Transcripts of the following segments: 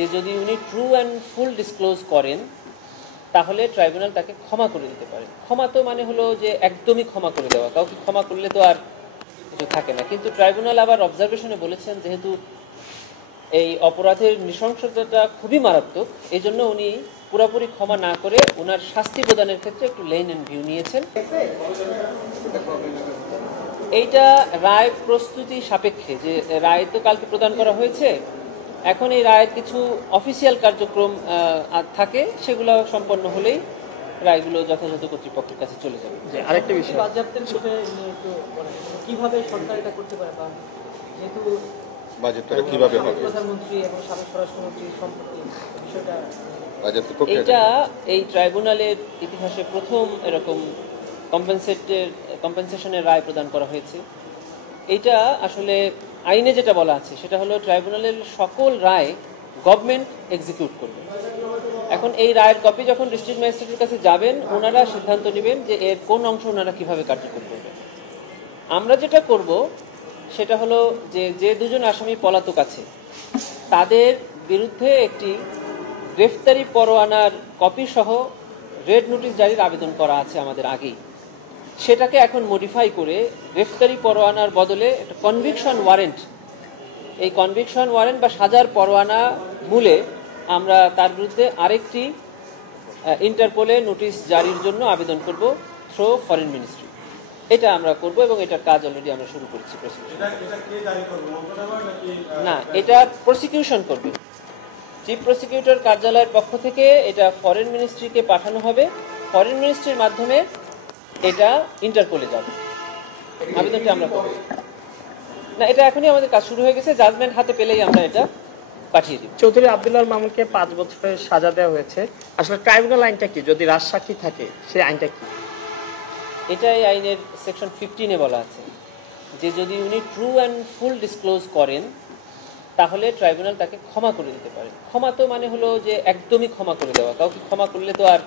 যে যদি উনি ট্রু অ্যান্ড ফুল ডিসক্লোজ করেন তাহলে ট্রাইব্যুনাল তাকে ক্ষমা করে দিতে পারে। ক্ষমা তো মানে হলো যে একদমই ক্ষমা করে দেওয়া, কাউকে ক্ষমা করলে তো আর কিছু থাকে না। কিন্তু ট্রাইব্যুনাল আবার অবজারভেশনে বলেছেন যেহেতু এই অপরাধের নৃশংসতাটা খুবই মারাত্মক, এই জন্য উনি পুরোপুরি ক্ষমা না করে ওনার শাস্তি প্রদানের ক্ষেত্রে একটু লেন অ্যান্ড ভিউ নিয়েছেন। এইটা রায় প্রস্তুতি সাপেক্ষে, যে রায় তো কালকে প্রদান করা হয়েছে, এখন এই রায়ের কিছু অফিসিয়াল কার্যক্রম থাকে, সেগুলো সম্পন্ন হলেই রায়গুলো যথাযথ কর্তৃপক্ষের কাছে চলে যাবে। আরেকটা বিষয়, কিভাবে সরকার এটা করতে পারে, বা যেহেতু বাজেটটা কিভাবে হবে, প্রধানমন্ত্রী এবং সাবেক স্বরাষ্ট্রমন্ত্রীর সম্পর্কে বিষয়টা, এইটা এই ট্রাইব্যুনালের ইতিহাসে প্রথম এরকম কম্পেনসেশনের রায় প্রদান করা হয়েছে। এইটা আসলে আইনে যেটা বলা আছে সেটা হলো ট্রাইব্যুনালের সকল রায় গভর্নমেন্ট এক্সিকিউট করবে। এখন এই রায়ের কপি যখন ডিস্ট্রিক্ট ম্যাজিস্ট্রেটের কাছে যাবেন, ওনারা সিদ্ধান্ত নেবেন যে এর কোন অংশ ওনারা কিভাবে কার্যকর করবেন। আমরা যেটা করব সেটা হলো যে দুজন আসামি পলাতক আছে তাদের বিরুদ্ধে একটি গ্রেফতারি পরোয়ানার কপি সহ রেড নোটিশ জারির আবেদন করা আছে আমাদের আগেই, সেটাকে এখন মডিফাই করে গ্রেফতারি পরোয়ানার বদলে একটা কনভিকশন ওয়ারেন্ট, এই কনভিকশন ওয়ারেন্ট বা সাজার পরোয়ানা মূলে আমরা তার বিরুদ্ধে আরেকটি ইন্টারপোলে নোটিশ জারির জন্য আবেদন করব থ্রু ফরেন মিনিস্ট্রি। এটা আমরা করব এবং এটার কাজ অলরেডি আমরা শুরু করেছি। না, এটা প্রসিকিউশন করবে চিফ প্রসিকিউটর কার্যালয়ের পক্ষ থেকে, এটা ফরেন মিনিস্ট্রিকে পাঠানো হবে, ফরেন মিনিস্ট্রির মাধ্যমে এটা ইন্টারপোলে যাবে। আবেদনটা আমরা করব না, এটা এখনই আমাদের কাজ শুরু হয়ে গেছে, জাজমেন্ট হাতে পেলেই আমরা এটা পাঠিয়ে দিব। চৌধুরী আব্দুল্লাহ মামুনকে 5 বছরের সাজা দেওয়া হয়েছে, আসলে ট্রাইব্যুনাল আইনটা কি, যদি রাজসাক্ষী থাকে সেই আইনটা কি? এটা এই আইনের সেকশন 15-এ বলা আছে যে যদি উনি ট্রু অ্যান্ড ফুল ডিসক্লোজ করেন তাহলে ট্রাইব্যুনাল তাকে ক্ষমা করে দিতে পারে। ক্ষমা তো মানে হলো যে একদমই ক্ষমা করে দেওয়া, কাউকে ক্ষমা করলে তো আর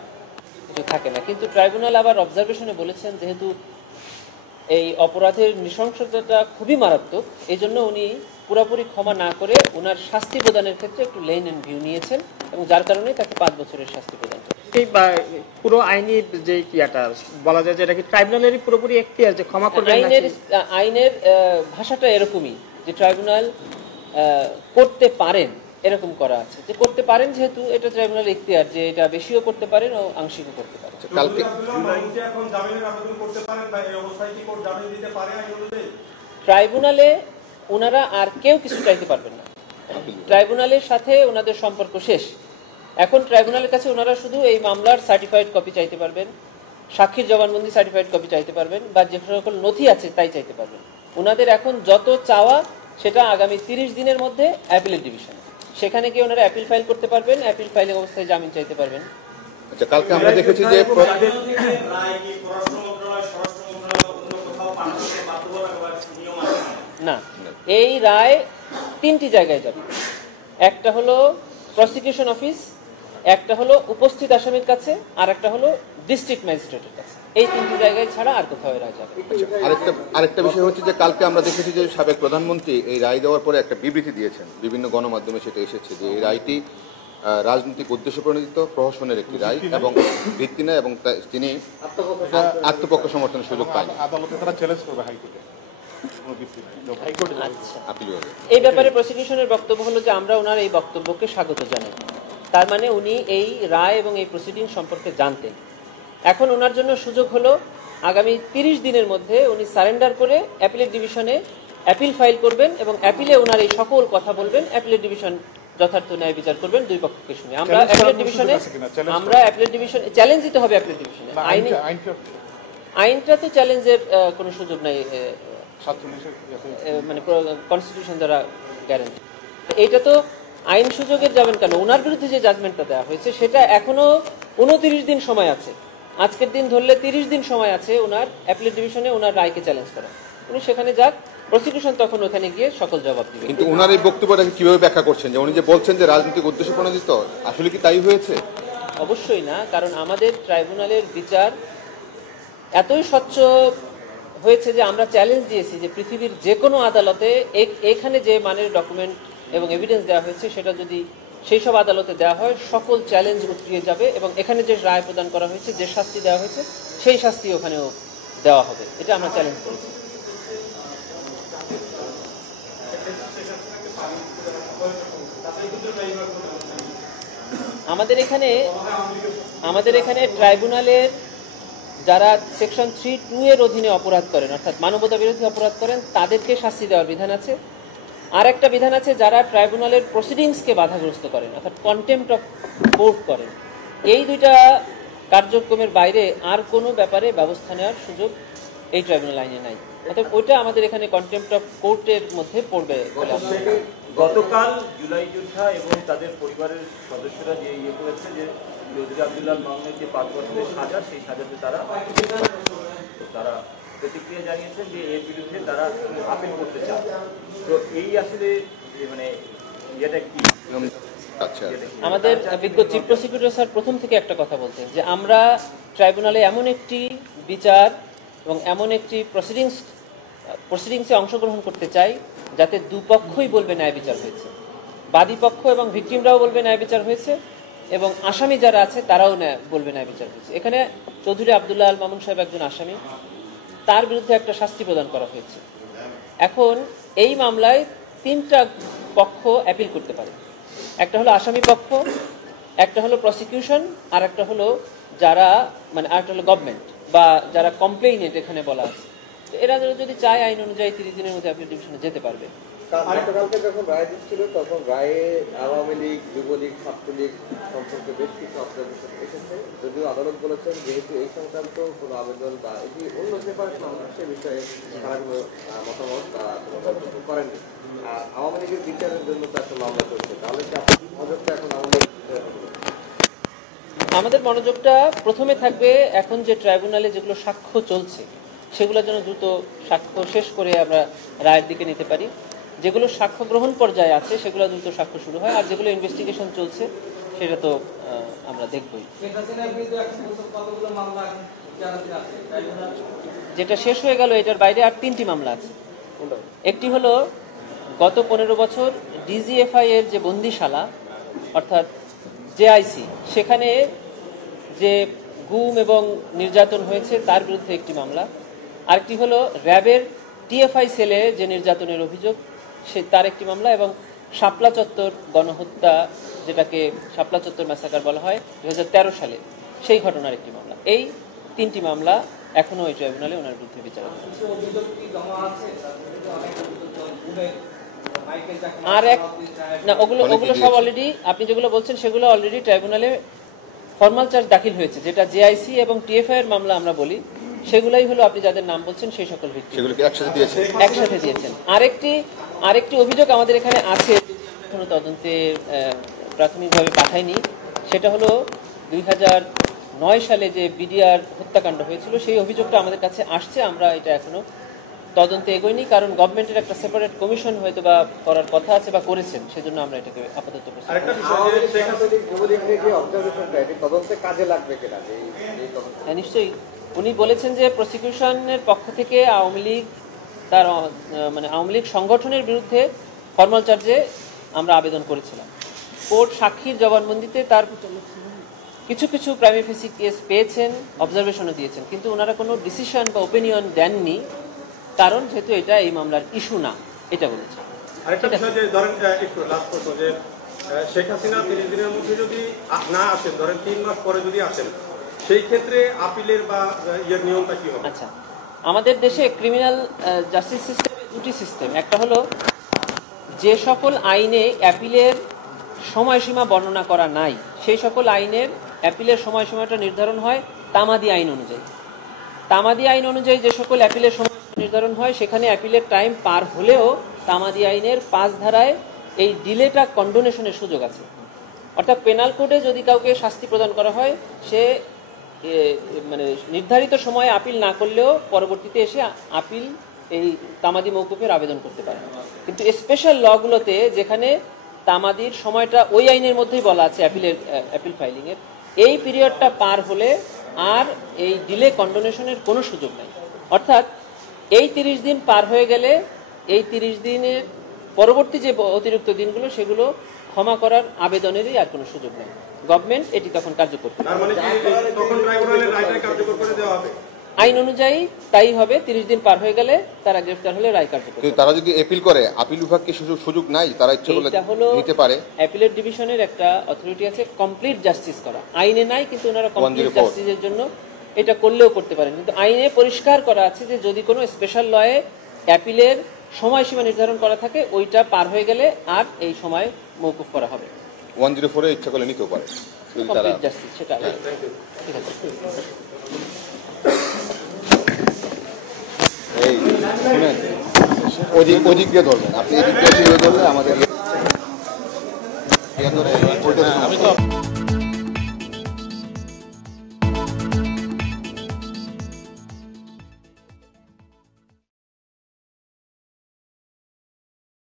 কিছু থাকে না। কিন্তু ট্রাইব্যুনাল আবার অবজারভেশনে বলেছেন যেহেতু এই অপরাধের নৃশংসতাটা খুবই মারাত্মক, এই জন্য উনি পুরোপুরি ক্ষমা না করে ওনার শাস্তি প্রদানের ক্ষেত্রে একটু লেন অ্যান্ড ভিউ নিয়েছেন এবং যার কারণে তাকে 5 বছরের শাস্তি প্রদান করেন। এই পুরো আইনি যে কিয়াটা বলা যায় যে এটা কি ট্রাইব্যুনালেরই পুরোপুরি এখতিয়ার যে ক্ষমা করবে? আইনের ভাষাটা এরকমই যে ট্রাইব্যুনাল করতে পারেন, এরকম করা আছে যে করতে পারেন, যেহেতু এটা ট্রাইব্যুনাল এখতিয়ার যে এটা বেশিও করতে পারেন ও আংশিকও করতে পারেন। ট্রাইব্যুনালে ওনারা আর কেউ কিছু চাইতে পারবেন না, ট্রাইব্যুনালের সাথে ওনাদের সম্পর্ক শেষ। এখন ট্রাইব্যুনালের কাছে ওনারা শুধু এই মামলার সার্টিফাইড কপি চাইতে পারবেন, সাক্ষীর জবানবন্দি সার্টিফাইড কপি চাইতে পারবেন, বা যে সকল নথি আছে তাই চাইতে পারবেন। ওনাদের এখন যত চাওয়া সেটা আগামী 30 দিনের মধ্যে অ্যাপিলেট ডিভিশন, সেখানে গিয়ে ওনারা অ্যাপিল ফাইল করতে পারবেন, অ্যাপিল ফাইলিং অবস্থায় জামিন চাইতে পারবেন। আচ্ছা, কালকে আমরা দেখেছি যে না, এই রায় 3টি জায়গায় যাবে। একটা হলো প্রসিকিউশন অফিস, একটা হলো উপস্থিত আসামির কাছে, আর একটা হলো ডিস্ট্রিক্ট ম্যাজিস্ট্রেটের কাছে। এই 3টি জায়গায় ছাড়া আর কোথাও রায় যাবে। আরেকটা বিষয় হচ্ছে যে কালকে আমরা দেখেছি যে সাবেক প্রধানমন্ত্রী এই রায় দেওয়ার পরে একটা বিবৃতি দিয়েছেন, বিভিন্ন গণমাধ্যমে সেটা এসেছে যে এই রায়টি রাজনৈতিক উদ্দেশ্য প্রণোদিত প্রহসনের একটি রায় এবং ভিত্তি নয়, এবং তিনি আত্মপক্ষ সমর্থনের সুযোগ পান। এই ব্যাপারে প্রসিকিউশনের বক্তব্য হলো যে আমরা ওনার এই বক্তব্যকে স্বাগত জানাই। তার মানে উনি এই রায় এবং এই প্রসিডিং সম্পর্কে জানতেন। এখন ওনার জন্য সুযোগ হলো আগামী 30 দিনের মধ্যে উনি সারেন্ডার করে অ্যাপিলেট ডিভিশনে অ্যাপিল ফাইল করবেন এবং অ্যাপিলে ওনার এই সকল কথা বলবেন। অ্যাপিলেট ডিভিশন যথার্থ ন্যায় বিচার করবেন দুই পক্ষকে শুনে। আমরা অ্যাপিলেট ডিভিশনে চ্যালেঞ্জ দিতে হবে। অ্যাপিলেট ডিভিশনে আইনটা তো চ্যালেঞ্জের কোনো সুযোগ নাই, মানে কনস্টিটিউশন দ্বারা গ্যারান্টি। এইটা তো আইন সুযোগের যাবেন কেন? ওনার বিরুদ্ধে যে জাজমেন্টটা দেওয়া হয়েছে সেটা এখনো 29 দিন সময় আছে। আজকের দিন ধরলে 30 দিন সময় আছে ওনার অ্যাপিলেট ডিভিশনে ওনার রায়কে চ্যালেঞ্জ করা। উনি সেখানে যাক, প্রসিকিউশন তখন ওখানে গিয়ে সকল জবাব দিবে। কিন্তু ওনার এই বক্তব্যটাকে কিভাবে ব্যাখ্যা করছেন যে উনি যে বলছেন যে রাজনৈতিক উদ্দেশ্য প্রণোদিত, আসলে কি তাই হয়েছে? অবশ্যই না, কারণ আমাদের ট্রাইব্যুনালের বিচার এতই স্বচ্ছ হয়েছে যে আমরা চ্যালেঞ্জ দিয়েছি যে পৃথিবীর যে কোনো আদালতে এখানে যে মানের ডকুমেন্ট এবং এভিডেন্স দেওয়া হয়েছে সেটা যদি সেই সব আদালতে দেওয়া হয়, সকল চ্যালেঞ্জ উতরিয়ে যাবে এবং এখানে যে রায় প্রদান করা হয়েছে, যে শাস্তি দেওয়া হয়েছে, সেই শাস্তি ওখানেও দেওয়া হবে। এটা আমরা চ্যালেঞ্জ করেছি। আমাদের এখানে ট্রাইব্যুনালের যারা সেকশন 3(2) এর অধীনে অপরাধ করেন, অর্থাৎ মানবতা বিরোধী অপরাধ করেন, তাদেরকে শাস্তি দেওয়ার বিধান আছে। আর একটা বিধান আছে যারা ট্রাইব্যুনালের প্রসিডিংসকে বাধাগ্রস্ত করেন, অর্থাৎ কন্টেম্পট অফ কোর্ট করেন। এই দুইটা কার্যক্রমের বাইরে আর কোনো ব্যাপারে ব্যবস্থা নেওয়ার সুযোগ এই ট্রাইব্যুনাল আইনে নাই। অর্থাৎ ওইটা আমাদের এখানে কন্টেম্পট অফ কোর্টের মধ্যে পড়বে বলে আমরা মনে করি। গতকাল জুলাই যোদ্ধা এবং তাদের পরিবারের সদস্যরা যে করেছে যে চৌধুরী আব্দুল্লাহ মামুনের যে 5 বছরের সাজা, সেই সাজাতে তারা প্রতিক্রিয়া জানিয়েছেন যে এর বিরুদ্ধে তারা আপিল করতে চান। তো এই আসলে মানে এটা কি? আচ্ছা, আমাদের বিজ্ঞ চিফ প্রসিকিউটর স্যার প্রথম থেকে একটা কথা বলতেন যে আমরা ট্রাইব্যুনালে এমন একটি বিচার এবং এমন একটি প্রসিডিংসে অংশগ্রহণ করতে চাই যাতে দুপক্ষই বলবে ন্যায় বিচার হয়েছে, বাদী পক্ষ এবং ভিকটিমরাও বলবে ন্যায় বিচার হয়েছে এবং আসামি যারা আছে তারাও বলবে ন্যায় বিচার হয়েছে। এখানে চৌধুরী আব্দুল্লাহ আল মামুন সাহেব একজন আসামি, তার বিরুদ্ধে একটা শাস্তি প্রদান করা হয়েছে। এখন এই মামলায় 3টা পক্ষ অ্যাপিল করতে পারে। একটা হলো আসামি পক্ষ, একটা হলো প্রসিকিউশন, আর একটা হলো যারা মানে আরেকটা হলো গভর্নমেন্ট বা যারা কমপ্লেইনেন্ট এখানে বলা আছে। তো এরা যদি চায় আইন অনুযায়ী 30 দিনের মধ্যে অ্যাপিল ডিভিশনে যেতে পারবে। গতকালকে যখন রায় দিচ্ছিল তখন রায়ে আওয়ামী লীগ, যুবলীগ, ছাত্রলীগ সম্পর্কে বেশ কিছু অবজারভেশন এসেছে, যদিও আদালত বলেছেন যেহেতু এই সংক্রান্ত কোনো আবেদন বা এটি অন্য সেপারেট মামলা, সে বিষয়ে তারা কোনো মতামত বা কোনো মন্তব্য করেননি। আওয়ামী লীগের বিচারের জন্য তো একটা মামলা চলছে, তাহলে কি আপনি মনোযোগটা এখন আওয়ামী লীগ? আমাদের মনোযোগটা প্রথমে থাকবে এখন যে ট্রাইব্যুনালে যেগুলো সাক্ষ্য চলছে সেগুলো যেন দ্রুত সাক্ষ্য শেষ করে আমরা রায়ের দিকে নিতে পারি। যেগুলো সাক্ষ্য গ্রহণ পর্যায়ে আছে সেগুলো দ্রুত সাক্ষ্য শুরু হয়, আর যেগুলো ইনভেস্টিগেশন চলছে সেটা তো আমরা দেখবই। যেটা শেষ হয়ে গেল এটার বাইরে আর 3টি মামলা আছে। একটি হলো গত 15 বছর ডিজিএফআই এর যে বন্দিশালা অর্থাৎ জেআইসি, সেখানে যে গুম এবং নির্যাতন হয়েছে তার বিরুদ্ধে একটি মামলা। আরেকটি হলো র্যাবের টিএফআই সেলে যে নির্যাতনের অভিযোগ তার একটি মামলা, এবং শাপলা চত্বর গণহত্যা, যেটাকে শাপলা চত্বর ম্যাসাকার বলা হয় 2013 সালে, সেই ঘটনার একটি মামলা। এই 3টি মামলা এখনো এই ট্রাইব্যুনালে ওনার বিরুদ্ধে বিচার হচ্ছে। আর এক না, ওগুলো সব অলরেডি আপনি যেগুলো বলছেন সেগুলো অলরেডি ট্রাইব্যুনালে ফর্মাল চার্জ দাখিল হয়েছে, যেটা জেআইসি এবং টিএফআই এর মামলা আমরা বলি, সেগুলাই হলো আপনি যাদের নাম বলছেন সেই সকল ভিক্টিম একসাথে দিয়েছেন। আরেকটি অভিযোগ আমাদের এখানে আছে, এখনো তদন্তে প্রাথমিকভাবে পাঠায়নি, সেটা হলো 2009 সালে যে বিডিআর হত্যাকাণ্ড হয়েছিল সেই অভিযোগটা আমাদের কাছে আসছে। আমরা এটা এখনো তদন্তে এগোয়নি, কারণ গভর্নমেন্টের একটা সেপারেট কমিশন হয়তো বা করার কথা আছে বা করেছেন, সেজন্য আমরা এটাকে আপাতত নিশ্চয়ই উনি বলেছেন যে প্রসিকিউশনের পক্ষ থেকে আওয়ামী লীগ তার মানে আওয়ামী লীগ সংগঠনের বিরুদ্ধে ফর্মাল চার্জে আমরা আবেদন করেছিলাম। কোর্ট সাক্ষীর জবানবন্দিতে তার কিছু কিছু প্রাইমি ফেসি কেস পেয়েছেন, অবজারভেশনও দিয়েছেন, কিন্তু ওনারা কোনো ডিসিশন বা ওপিনিয়ন দেননি, কারণ যেহেতু এটা এই মামলার ইস্যু না, এটা বলেছে। আরেকটা বিষয় যে ধরেন একটু লাস্ট প্রশ্ন, যে শেখ হাসিনা 30 দিনের মধ্যে যদি না আসেন, ধরেন 3 মাস পরে যদি আসেন, সেই ক্ষেত্রে আপিলের বা ইয়ের নিয়মটা কি হবে? আচ্ছা, আমাদের দেশে ক্রিমিনাল জাস্টিস সিস্টেমে 2টি সিস্টেম। একটা হলো যে সকল আইনে অ্যাপিলের সময়সীমা বর্ণনা করা নাই, সেই সকল আইনের অ্যাপিলের সময়সীমাটা নির্ধারণ হয় তামাদি আইন অনুযায়ী। তামাদি আইন অনুযায়ী যে সকল অ্যাপিলের সময় নির্ধারণ হয়, সেখানে অ্যাপিলের টাইম পার হলেও তামাদি আইনের 5 ধারায় এই ডিলেটা কন্ডোনেশনের সুযোগ আছে। অর্থাৎ পেনাল কোডে যদি কাউকে শাস্তি প্রদান করা হয়, সে মানে নির্ধারিত সময়ে আপিল না করলেও পরবর্তীতে এসে আপিল এই তামাদি মওকুফের আবেদন করতে পারে। কিন্তু স্পেশাল লগুলোতে যেখানে তামাদির সময়টা ওই আইনের মধ্যেই বলা আছে অ্যাপিল ফাইলিংয়ের, এই পিরিয়ডটা পার হলে আর এই ডিলে কন্ডোনেশনের কোনো সুযোগ নেই। অর্থাৎ এই 30 দিন পার হয়ে গেলে এই 30 দিনের পরবর্তী যে অতিরিক্ত দিনগুলো সেগুলো ক্ষমা করার আবেদনেরই আর কোনো সুযোগ নেই। গভর্নমেন্ট এটি তখন কার্যকর করবে। তার মানে কি তখন ট্রাইব্যুনালের রায়টাই কার্যকর করে দেওয়া হবে? আইন অনুযায়ী তাই হবে। 30 দিন পার হয়ে গেলে তারা গ্রেফতার হলে রায় কার্যকর কিন্তু তারা যদি এপিল করে, আপিল বিভাগকে সুযোগ নাই, তারা ইচ্ছে করলে এটা হলো নিতে পারে। অ্যাপিলেট ডিভিশনের একটা অথরিটি আছে কমপ্লিট জাস্টিস করা, আইনে নাই কিন্তু ওনারা কমপ্লিট 104 জাস্টিসের জন্য এটা করলেও করতে পারেন, কিন্তু আইনে পরিষ্কার করা আছে যে যদি কোনো স্পেশাল লয়ে অ্যাপিলের সময়সীমা নির্ধারণ করা থাকে ওইটা পার হয়ে গেলে আর এই সময় মওকুফ করা হবে। 104 ইচ্ছা করলে নিতেও পারে যদি তারা। কমপ্লিট জাস্টিস সেটা আলাদা। ঠিক আছে। এই শুনেন, ওদিক দিয়ে ধরবেন আপনি, এদিক দিয়ে ধরলে আমাদের ইয়ে ধরে